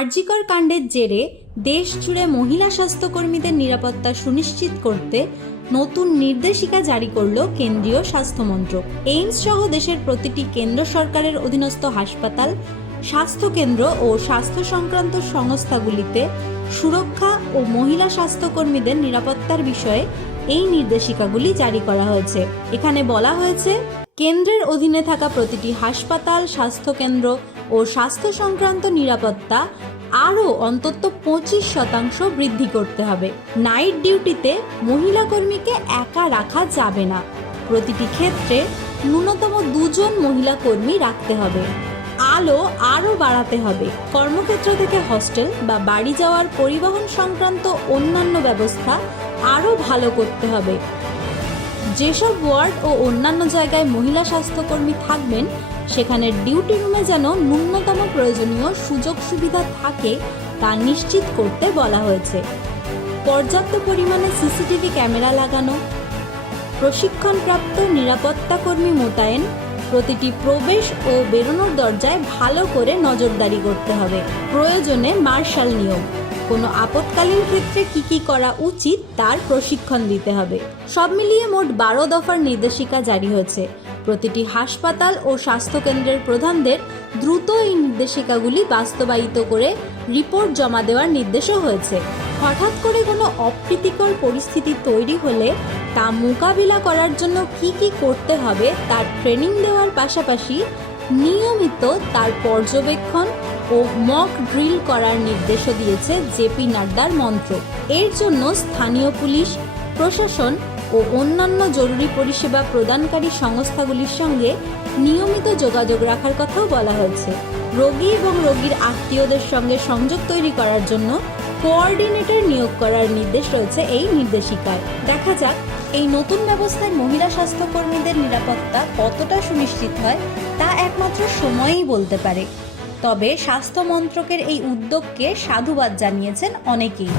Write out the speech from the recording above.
আরজিকর কাণ্ডের জেরে দেশ জুড়ে মহিলা স্বাস্থ্যকর্মীদের নিরাপত্তা সুনিশ্চিত করতে নতুন নির্দেশিকা জারি করল কেন্দ্রীয় স্বাস্থ্য মন্ত্রক। এইমস সহ দেশের প্রতিটি কেন্দ্র সরকারের অধীনস্থ হাসপাতাল, স্বাস্থ্যকেন্দ্র ও স্বাস্থ্য সংক্রান্ত সংস্থাগুলিতে সুরক্ষা ও মহিলা স্বাস্থ্যকর্মীদের নিরাপত্তার বিষয়ে এই নির্দেশিকাগুলি জারি করা হয়েছে। এখানে বলা হয়েছে, কেন্দ্রের অধীনে থাকা প্রতিটি হাসপাতাল, স্বাস্থ্যকেন্দ্র ও স্বাস্থ্য সংক্রান্ত নিরাপত্তা আরও অন্তত 25% বৃদ্ধি করতে হবে। নাইট ডিউটিতে মহিলা কর্মীকে একা রাখা যাবে না। প্রতিটি ক্ষেত্রে ন্যূনতম 2 জন মহিলা কর্মী রাখতে হবে। আলো আরও বাড়াতে হবে। কর্মক্ষেত্র থেকে হস্টেল বা বাড়ি যাওয়ার পরিবহন সংক্রান্ত অন্যান্য ব্যবস্থা আরও ভালো করতে হবে। যেসব ওয়ার্ড ও অন্যান্য জায়গায় মহিলা স্বাস্থ্যকর্মী থাকবেন, সেখানে ডিউটি রুমে যেন ন্যূনতম প্রয়োজনীয় সুযোগ সুবিধা থাকে তা নিশ্চিত করতে বলা হয়েছে। পর্যাপ্ত পরিমাণে সিসিটিভি ক্যামেরা লাগানো, প্রশিক্ষণপ্রাপ্ত নিরাপত্তা কর্মী মোতায়েন, প্রতিটি প্রবেশ ও বেরোনোর দরজায় ভালো করে নজরদারি করতে হবে। প্রয়োজনে মার্শাল নিয়োগ, কোনো আপৎকালীন ক্ষেত্রে কি করা উচিত তার প্রশিক্ষণ দিতে হবে। সব মিলিয়ে মোট 12 দফার নির্দেশিকা জারি হয়েছে। প্রতিটি হাসপাতাল ও স্বাস্থ্যকেন্দ্রের প্রধানদের দ্রুত এই নির্দেশিকাগুলি বাস্তবায়িত করে রিপোর্ট জমা দেওয়ার নির্দেশও হয়েছে। হঠাৎ করে কোনো অপ্রীতিকর পরিস্থিতি তৈরি হলে তা মোকাবিলা করার জন্য কি করতে হবে তার ট্রেনিং দেওয়ার পাশাপাশি নিয়মিত তার পর্যবেক্ষণ ও মক ড্রিল করার নির্দেশও দিয়েছে জেপি নাড্ডার মন্ত্রক। এর জন্য স্থানীয় পুলিশ, প্রশাসন ও অন্যান্য জরুরি পরিষেবা প্রদানকারী সংস্থাগুলির সঙ্গে নিয়মিত যোগাযোগ রাখার কথাও বলা হয়েছে। রোগী এবং রোগীর আত্মীয়দের সঙ্গে সংযোগ তৈরি করার জন্য কোঅর্ডিনেটর নিয়োগ করার নির্দেশ রয়েছে এই নির্দেশিকায়। দেখা যাক এই নতুন ব্যবস্থায় মহিলা স্বাস্থ্যকর্মীদের নিরাপত্তা কতটা সুনিশ্চিত হয় তা একমাত্র সময়ই বলতে পারে। তবে স্বাস্থ্য মন্ত্রকের এই উদ্যোগকে সাধুবাদ জানিয়েছেন অনেকেই।